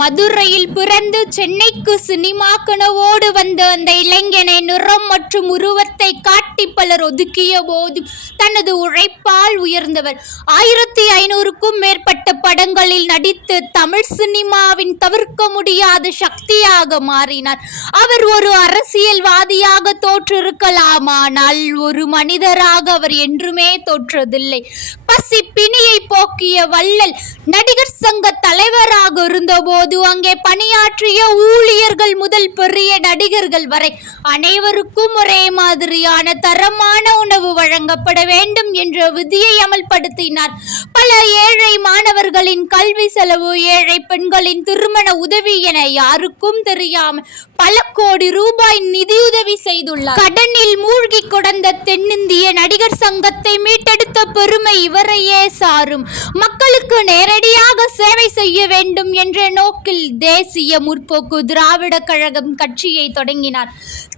மதுரையில் பிறந்து சென்னைக்கு சினிமா கனவோடு வந்த அந்த இளைஞனை நிறம் மற்றும் உருவத்தை காட்டி பலர் ஒதுக்கிய போது தனது உழைப்பால் உயர்ந்தவர். 1500க்கும் மேற்பட்ட படங்களில் நடித்து தமிழ் சினிமாவின் தவிர்க்க முடியாத சக்தியாக மாறினார். அவர் ஒரு அரசியல்வாதியாக தோற்றிருக்கலாம், ஆனால் ஒரு மனிதராக அவர் என்றுமே தோற்றதில்லை. பசி பிணியை போக்கிய வள்ளல். நடிகர் சங்க தலைவராக இருந்தபோது அங்கே பணியாற்றிய ஊழியர்கள் முதல் பெரிய நடிகர்கள் வரை அனைவருக்கும் ஒரே மாதிரியான தரமான உணவு வழங்கப்பட வேண்டும் என்ற விதியை அமல்படுத்தினார். பல ஏழை மாணவர்களின் கல்வி செலவு, ஏழை பெண்களின் திருமண உதவி என யாருக்கும் தெரியாமல் பல கோடி ரூபாய் நிதியுதவி செய்துள்ளார். கடனில் மூழ்கி கிடந்த தென்னிந்திய நடிகர் சங்கத்தை மீட்டெடுத்த பெருமை இவரையே சாரும். மக்களுக்கு நேரடியாக சேவை செய்ய வேண்டும் என்ற நோக்கில் தேசிய முற்போக்கு திராவிட கழகம் கட்சியை தொடங்கினார்.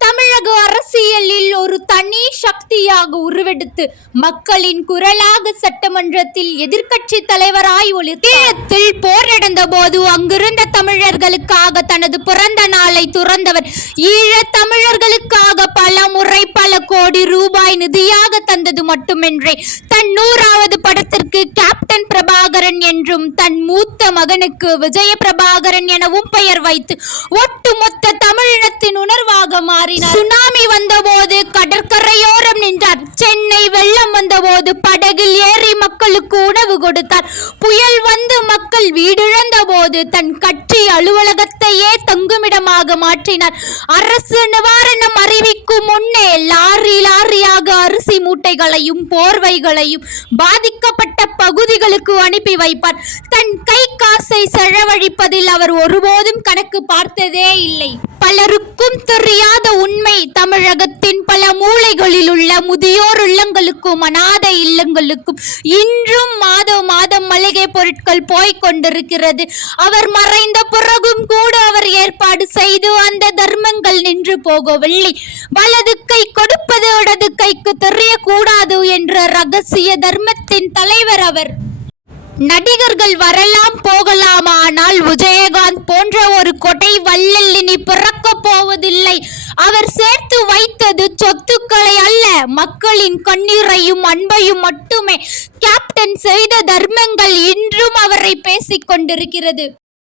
தமிழக அரசியலில் ஒரு தனி சக்தியாக உருவெடுத்து மக்களின் குரலாக சட்டமன்றத்தில் எதிர்க்கட்சி தலைவராய் ஒளித்தீரத்தில் போர் நடந்த போது அங்கிருந்த தமிழர்களுக்காக தனது பிறந்த நாளை துறந்தவர். ஈழ தமிழர்களுக்காக பல முறை பல கோடி ரூபாய் நிதியாக தந்தது மட்டுமின்றி தன் 100வது படத்திற்கு கேப்டன் பிரபாகரன் என்றும் தன் மூத்த மகனுக்கு விஜய பிரபாகரன் எனவும் பெயர் வைத்து ஒட்டுமொத்த தமிழினத்தின் உணர்வாக மாறினார். சுனாமி வந்தபோது கடற்கரையோரம் நின்றார். சென்னை வெள்ளம் வந்தபோது படகில் ஏறி மக்களுக்கு உணவு கொடுத்தார். புயல் வந்து மக்கள் வீடிழந்த போது தன் கட்சி அலுவலகத்தையே தங்குமிடமாக மாற்றினார். அரசு நிவாரணம் அறிவிக்கும் முன்னே லாரி லாரியாக அரிசி மூட்டைகளையும் போர்வைகளையும் பாதிக்கப்பட்ட பகுதிகளுக்கு அனுப்பி வைப்பார். தன் கை காசை செலவழிப்பதில் அவர் ஒருபோதும் கணக்கு பார்த்ததே இல்லை. பலருக்கும் தெரியாத உண்மை, தமிழகத்தின் பல மூலைகளில் உள்ள முதியோர் இல்லங்களுக்கும் அநாதை இல்லங்களுக்கும் இன்றும் மாதம் மாதம் மளிகை பொருட்கள் போய்க் கொண்டிருக்கிறது. அவர் மறைந்த பிறகும் கூட அவர் ஏற்பாடு செய்து அந்த தர்மங்கள் நின்று போகவில்லை. வலது கை கொடுப்பது இடது கைக்கு தெரியக்கூடாது என்ற ரகசிய தர்மத்தின் தலைவர் அவர். நடிகர்கள் வரலாம் போகலாம், ஆனால் விஜயகாந்த் போன்ற ஒரு கொடை வள்ளல் இனி பிறக்க போவதில்லை. அவர் சேர்த்து வைத்தது சொத்துக்களை அல்ல, மக்களின் கண்ணீரையும் அன்பையும் மட்டுமே. கேப்டன் செய்த தர்மங்கள் இன்றும் அவரை பேசிக் கொண்டிருக்கிறது.